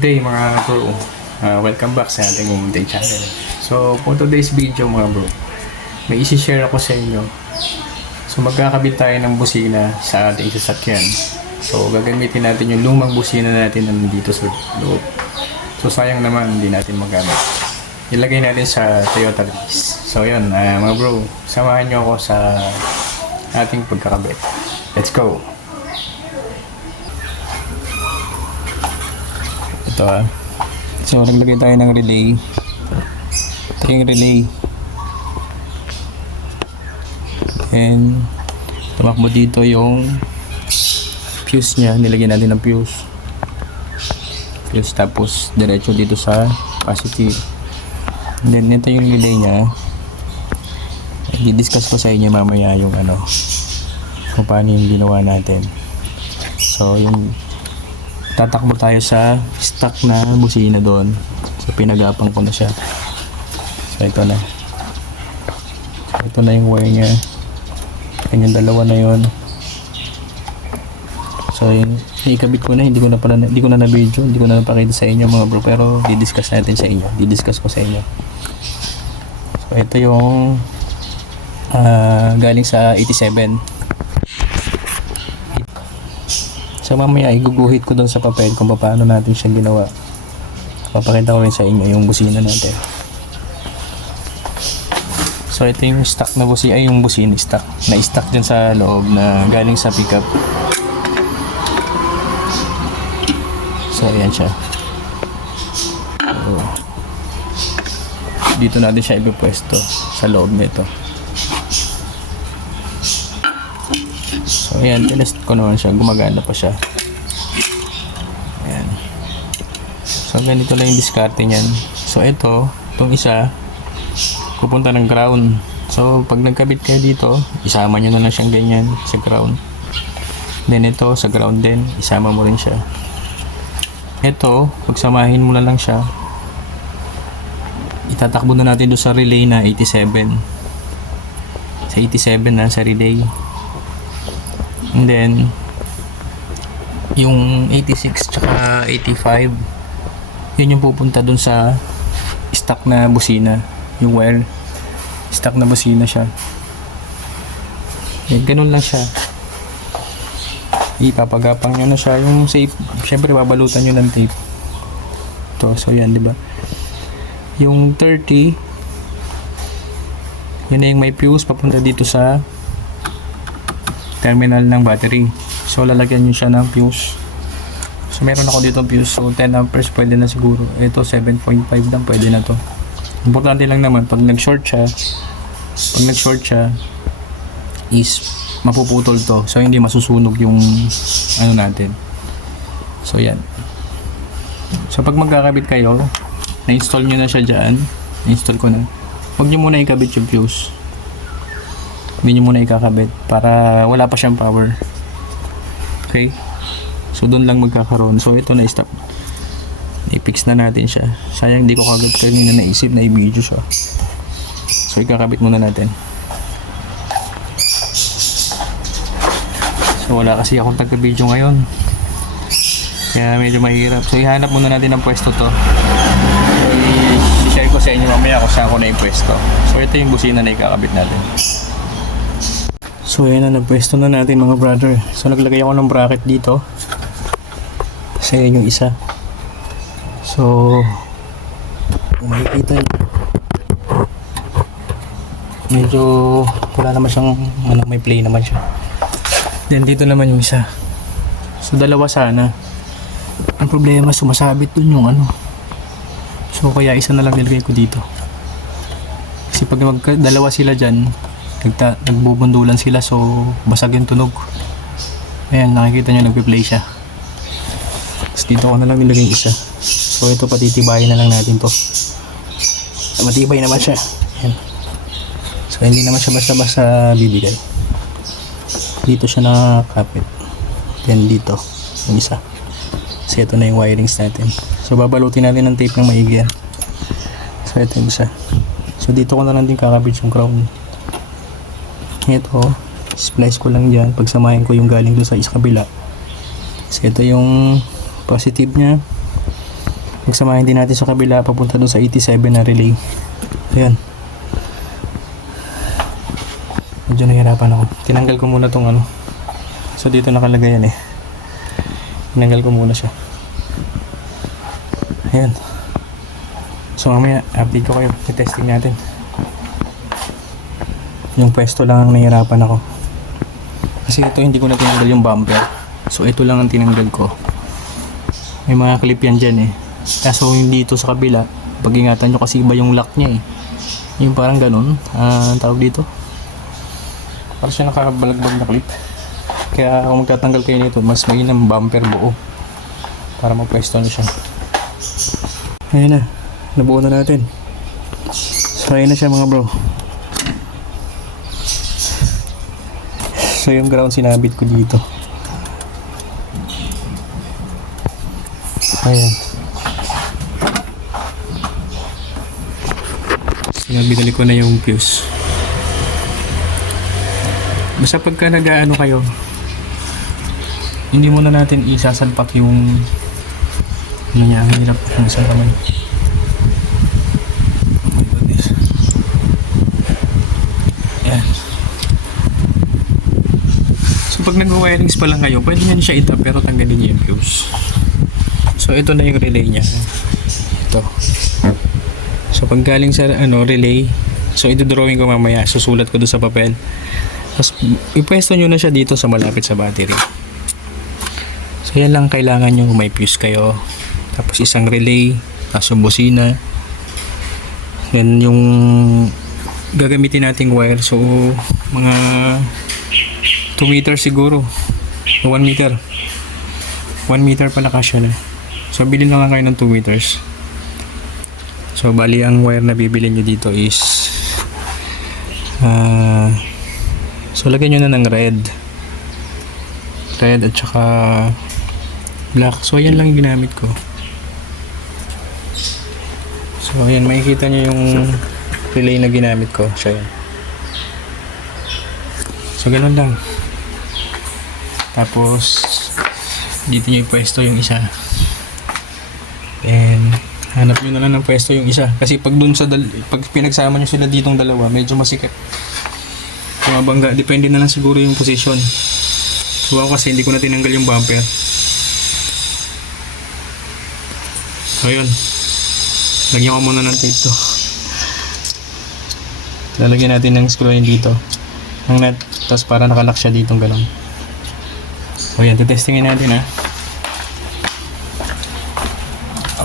Good day mga bro. Welcome back sa ating Umunday channel. So for today's video mga bro, may isi-share ako sa inyo. So magkakabit tayo ng busina sa ating sasakyan. So gagamitin natin yung lumang busina natin na nandito sa loob. So sayang naman hindi natin magamit. Ilagay natin sa Toyota Lease. So yun mga bro, samahan nyo ako sa ating pagkakabit. Let's go! Ito So naglagay tayo ng relay. Ito yung relay. And tumakbo dito yung fuse nya. Nilagyan natin ng fuse. Tapos diretso dito sa positive. And then ito yung relay nya. I-discuss ko sa inyo mamaya yung kung paano yung ginawa natin. So yung tatakbo tayo sa stock na busina doon. So pinagapang ko na siya. So ito na. So ito na yung wire nya. Yan yung dalawa na yun. So yun, ikabit ko na. Hindi ko na na-video. Hindi ko na napakita sa inyo mga bro. Pero di-discuss natin sa inyo. Di-discuss ko sa inyo. So ito yung galing sa 87. So mamaya iguguhit ko doon sa papel kung paano natin siya ginawa. Papakita ko rin sa inyo yung busina natin. So ito yung stock na busina, ay yung busina stock. Na-stock dyan sa loob na galing sa pickup. So ayan siya. So, dito natin siya ipipwesto sa loob nito. So ayan, tinest ko naman siya, gumagana pa siya. Ayan. So ganito lang yung diskarte niyan. So ito, itong isa pupunta ng ground. So pag nagkabit kayo dito, isama nyo na lang siyang ganyan sa ground. Then ito sa ground din, isama mo rin siya. Ito, pagsamahin mo na lang siya, itatakbo na natin doon sa relay na 87. Sa 87 na, sa relay. And then yung 86 tsaka 85, yun yung pupunta dun sa stock na busina. Yung wire stock na busina siya. Ganun lang siya. Ipapagapang nyo na siya. Yung safe, syempre babalutan nyo ng tape to. So yan, diba? Yung 30, yun na yung may fuse papunta dito sa terminal ng battery. So lalagyan nyo siya ng fuse. So meron ako dito fuse. So 10 amperes pwede na siguro. Ito 7.5 lang, pwede na to. Importante lang naman pag nag-short siya, is mapuputol to. So hindi masusunog yung natin. So yan. So pag magkakabit kayo, na-install nyo na siya dyan. Na-install ko na. Huwag nyo muna ikabit yung fuse. Hindi nyo muna ikakabit para wala pa siyang power. Okay? So doon lang magkakaroon. So ito na stop. I-fix na natin siya. Sayang hindi ko kagad kanina naisip na i-video siya. So ikakabit muna natin. So wala kasi akong tagka-video ngayon. Kaya medyo mahirap. So ihanap muna natin ang pwesto to. I-share ko sa inyo mamaya kung saan ko na i-pwesto. So ito yung busina na ikakabit natin. So ayan na, nagpwesto na natin mga brother. So naglagay ako ng bracket dito. Kasi yun yung isa. So kung makikita nyo, medyo wala naman siyang may play naman siya. Then dito naman yung isa. So dalawa sana. Ang problema, sumasabit dun yung So kaya isa na lang nilagay ko dito. Kasi pag dalawa sila dyan, nagbubundulan sila, so basag yung tunog. Ayan, nakikita nyo nagpe-play siya. Tapos dito ko na lang nilagay isa. So ito, patitibayin na lang natin to. Matibay naman siya. Ayan. So hindi naman siya basta-basta bibigay. Dito siya nakakapit. Then dito yung isa. So ito na yung wirings natin. So babalutin natin ng tape ng maigi yan. So ito yung isa. So dito ko na lang din kakabit yung crown. Ito, splice ko lang dyan. Pagsamahin ko yung galing doon sa kabila. So ito yung positive nya. pagsamahin din natin sa kabila papunta doon sa 87 na relay. Ayan. Medyo nahihirapan ako. Tinanggal ko muna tong ano. So dito nakalagay yan eh. Tinanggal ko muna siya. Ayan. So mamaya update ko kayo. I-testing natin. Yung pwesto lang ang nahihirapan ako. Kasi ito hindi ko na tinanggal yung bumper. So ito lang ang tinanggal ko. May mga clip yan dyan eh. Kaso hindi ito sa kabila. Pag-ingatan nyo kasi iba yung lock niya eh. Yung parang ganun. Tawag dito. Parang siya nakabalagbag na clip. Kaya kung magtatanggal kayo nito, mas mainam bumper buo. Para mapwesto na siya. Ayan na. Nabuo na natin. So ayan na siya mga bro. So yung ground sinabit ko dito. Ayan. Binalik ko na yung fuse. Basta pagka nag-ano kayo, hindi muna natin isasalpak yung ano niya, ang hirap ng isang kamay. Oh my goodness. Ayan. So pag nag-wirings pa lang kayo, pwede nyo siya itap pero tanggalin niyo yung fuse. So ito na yung relay niya. Ito. So pag galing sa relay, so ito drawing ko mamaya, susulat ko doon sa papel. Tapos ipwesto nyo na siya dito sa malapit sa battery. So yan lang kailangan nyo, may fuse kayo. Tapos isang relay, tapos yung busina. Yan yung gagamitin nating wire. So mga 2 meter siguro. 1 meter. 1 meter pala kasya na. So bilhin na lang kayo ng 2 meters. So bali ang wire na bibili nyo dito is so lagyan nyo na ng red at saka black. So ayan lang yung ginamit ko. So ayan, makikita nyo yung relay na ginamit ko. So ayan. So ganun lang. Tapos dito nyo ipwesto yung isa. And hanap nyo na lang ng pwesto yung isa. Kasi pag dun sa pag pinagsama nyo sila ditong dalawa, medyo masikip. Kumabangga, depende na lang siguro yung position. So ako kasi hindi ko na tinanggal yung bumper. So yun. Lagyan ko muna ng tape to. Lalagyan natin ng screw yun dito. Ang nut. Tapos para nakalock siya ditong galong. So yan, testingin natin ha.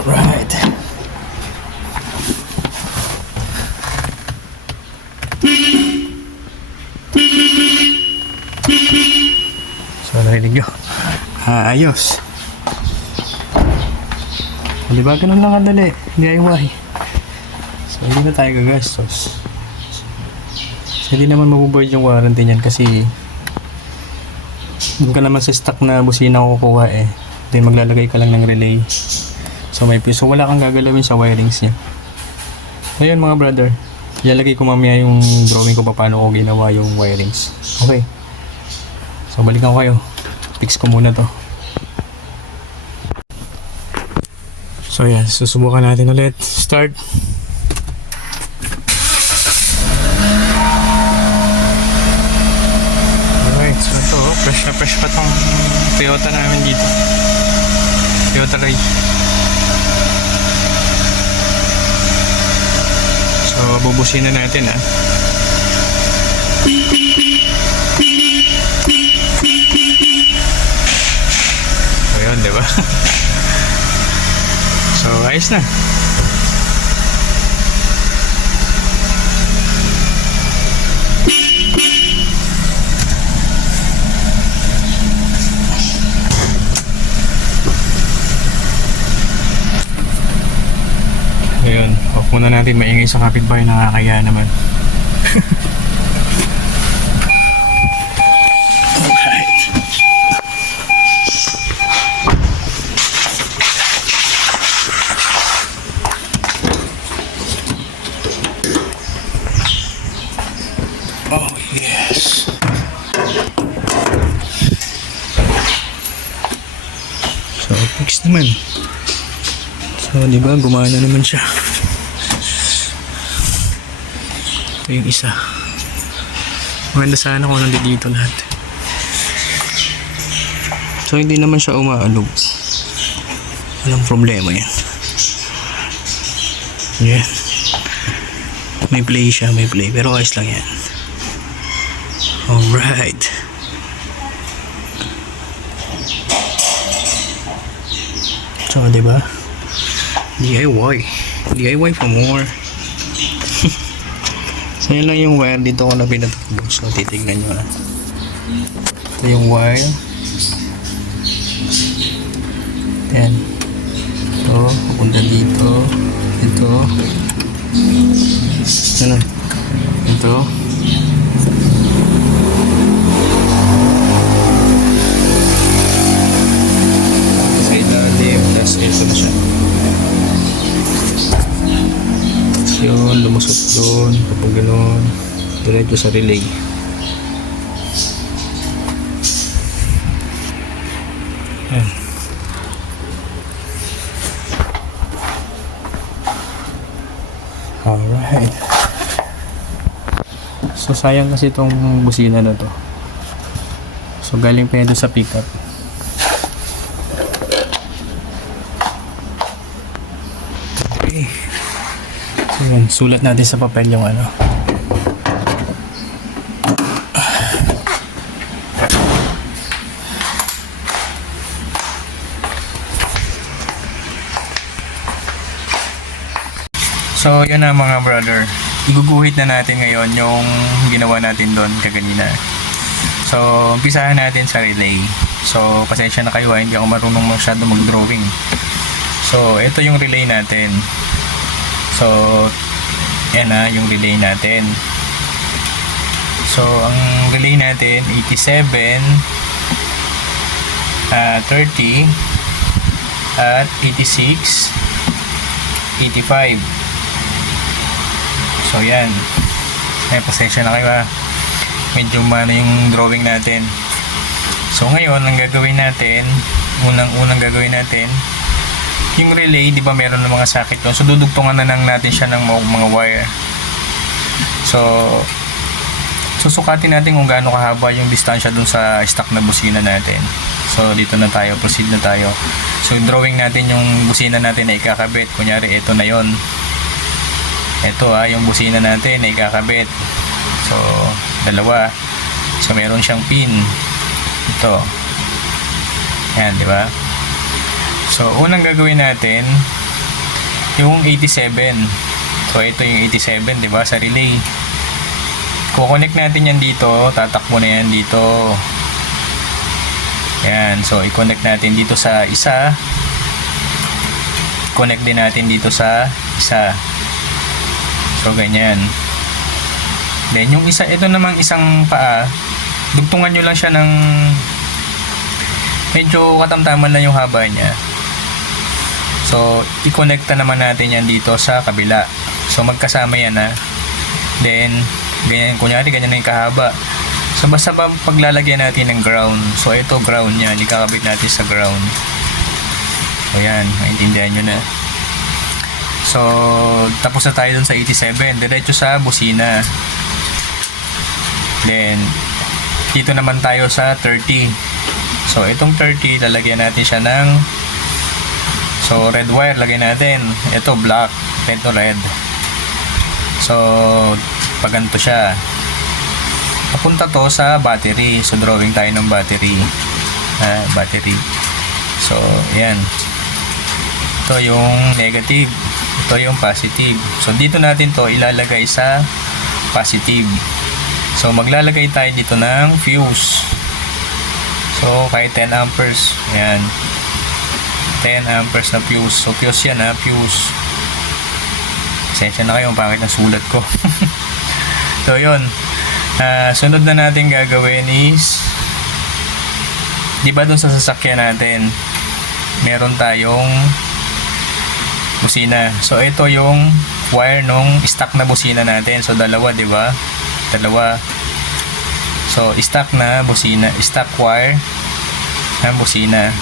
Alright. So narinig nyo. Ayos. Diba ganun lang kadali, DIY. So hindi na tayo gagastos. So hindi naman mabuboard yung warranty niyan kasi doon ka naman sa stock na busina kukuha eh. Then maglalagay ka lang ng relay. So may fuse. So wala kang gagalawin sa wirings niya. So yun mga brother. Ilalagay ko mamaya yung drawing ko paano ko ginawa yung wirings. Okay. So balikan ko kayo. Fix ko muna to. So yan, susubukan natin ulit. Start. Alright, so ito, fresh pa tong Toyota namin dito. Toyota Ray. So bubusin na natin ha. So yun, diba? So, ayos na. Ayun, off muna natin, maingay sa kapitbahay, nakakaya naman. Oh yes. So fix naman. So So, di ba, gumana naman siya. Ito yung isa. Maganda sana kung nandito lahat. So, hindi naman siya umaalog. Walang problema yan. Yan. May play siya, may play. Pero ayos lang yan. Alright. So, diba? DIY. DIY for more. So, yun lang yung wire. Dito ko na pinatagbo. So, titignan nyo na. Ito yung wire. Yan. Ito. Papunta dito. Ito. Ano? Ito. Sa ilalim. Tapos ito na siya. Yun, lumusot doon. Kapag gano'n, diretso sa relay. Yan. Alright. So, sayang kasi itong busina na to. So, galing pa yan doon sa pickup. Okay. So, yun. Sulat natin sa papel yung ano. So, yun na mga brother. Iguguhit na natin ngayon yung ginawa natin doon kaganina. So, umpisahan natin sa relay. So, pasensya na kayo, hindi ako marunong masyado mag-drawing. So, ito yung relay natin. So, yan na yung relay natin. So, ang relay natin, 87, 30, at 86, 85. So, yan. May pasensya na kayo ha. Medyo mano yung drawing natin. So, ngayon, ang gagawin natin, unang gagawin natin, yung relay, di ba meron ng mga sakit doon. So, dudugtungan na lang natin siya ng mga wire. So, susukatin natin kung gaano kahaba yung distansya dun sa stock na busina natin. So, dito na tayo. Proceed na tayo. So, yung drawing natin yung busina natin na ikakabit. Kunyari, ito na yon. Ito yung busina natin na ikakabit. So, dalawa. So, meron siyang pin. Ito. Yan, di ba? So, unang gagawin natin, yung 87. So, ito yung 87, di ba? Sa relay. Kukonek natin yan dito. Tatakbo na yan dito. Yan. So, i-connect natin dito sa isa. Connect din natin dito sa isa. So, ganyan. Then, yung isa, ito namang isang paa, dugtungan nyo lang siya ng medyo katamtaman na yung haba niya. So, i-connecta naman natin yan dito sa kabila. So, magkasama yan ha. Then, ganyan, kunyari, ganyan na yung kahaba. So, basta paglalagyan natin ng ground. So, ito ground yan. Ikakabit natin sa ground. So, yan. Maintindihan nyo na. So, tapos na tayo dun sa 87. Diretso sa busina. Then, dito naman tayo sa 30. So, itong 30, lalagyan natin siya ng red wire, lagyan natin. Ito, black. Ito, red. So, paganto siya. Papunta to sa battery. So, drawing tayo ng battery. Battery. So, yan. Ito yung negative. Ito yung positive. So, dito natin to ilalagay sa positive. So, maglalagay tayo dito ng fuse. So, kahit 10 amperes. Ayan. 10 amperes na fuse. So, fuse yan ha. Fuse. Pasensya na kayo. Pangit na sulat ko. So, yun. Sunod na natin gagawin is, di ba dun sa sasakyan natin, meron tayong busina. So, ito yung wire nung stock na busina natin. So, dalawa, di ba? Dalawa. So, stock na busina. Stock wire ng busina.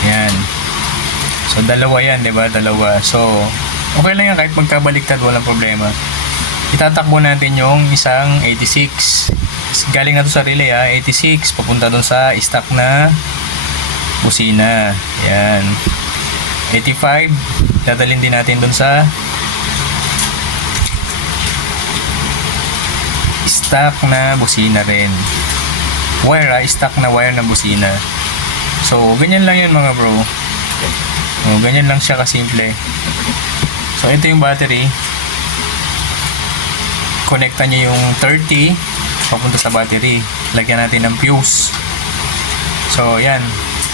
Yan. So, dalawa yan, di ba? Dalawa. So, okay lang yan kahit magkabaliktad, walang problema. Itatakbo natin yung isang 86. Galing na to sa relay, 86. Papunta dun sa stock na busina. Yan. 85. Dadalhin din natin dun sa stock na busina rin. Wire, stock na wire na busina. So, ganyan lang yun mga bro. Ganyan lang siya kasimple. So, ito yung battery. Connectan nyo yung 30 papunta sa battery. Lagyan natin ng fuse. So, yan.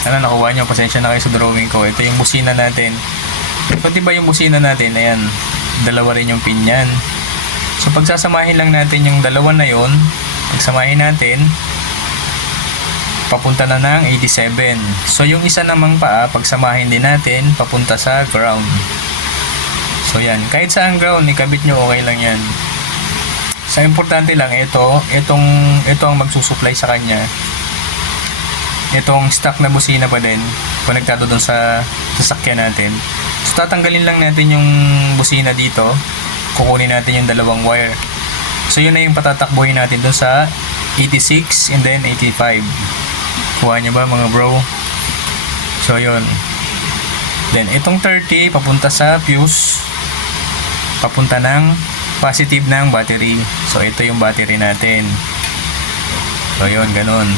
Sana nakuha nyo. Pasensya na kayo sa drawing ko. Ito yung busina natin. So, diba yung busina natin? Ayan. Dalawa rin yung pin yan. So, pagsasamahin lang natin yung dalawa na yon, pagsamahin natin, papunta na ng 87. So, yung isa namang paa, pagsamahin din natin, papunta sa ground. So, yan. Kahit saan ground, ikabit nyo, okay lang yan. So, importante lang, ito ang magsusupply sa kanya. Itong stock na busina pa din, konektado dun sa sasakyan natin. So, tatanggalin lang natin yung busina dito, kukunin natin yung dalawang wire. So, yun na yung patatakbuhin natin dun sa 86 and then 85. Kuha nyo ba mga bro? So, yun. Then, itong 30, papunta sa fuse. Papunta ng positive ng battery. So, ito yung battery natin. So, yun, ganun.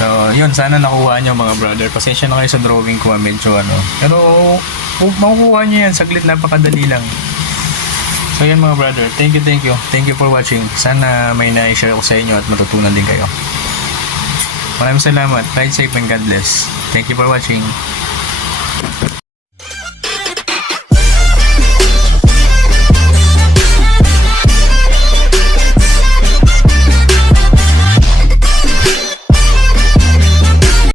So, yun, sana nakuha nyo mga brother. Pasensya na kayo sa drawing ko, medyo ano. Pero, makukuha nyo yan. Saglit, napakadali lang. So, yan mga brother. Thank you. Thank you for watching. Sana may na-share ko sa inyo at matutunan din kayo. Maraming salamat. Ride safe and God bless. Thank you for watching.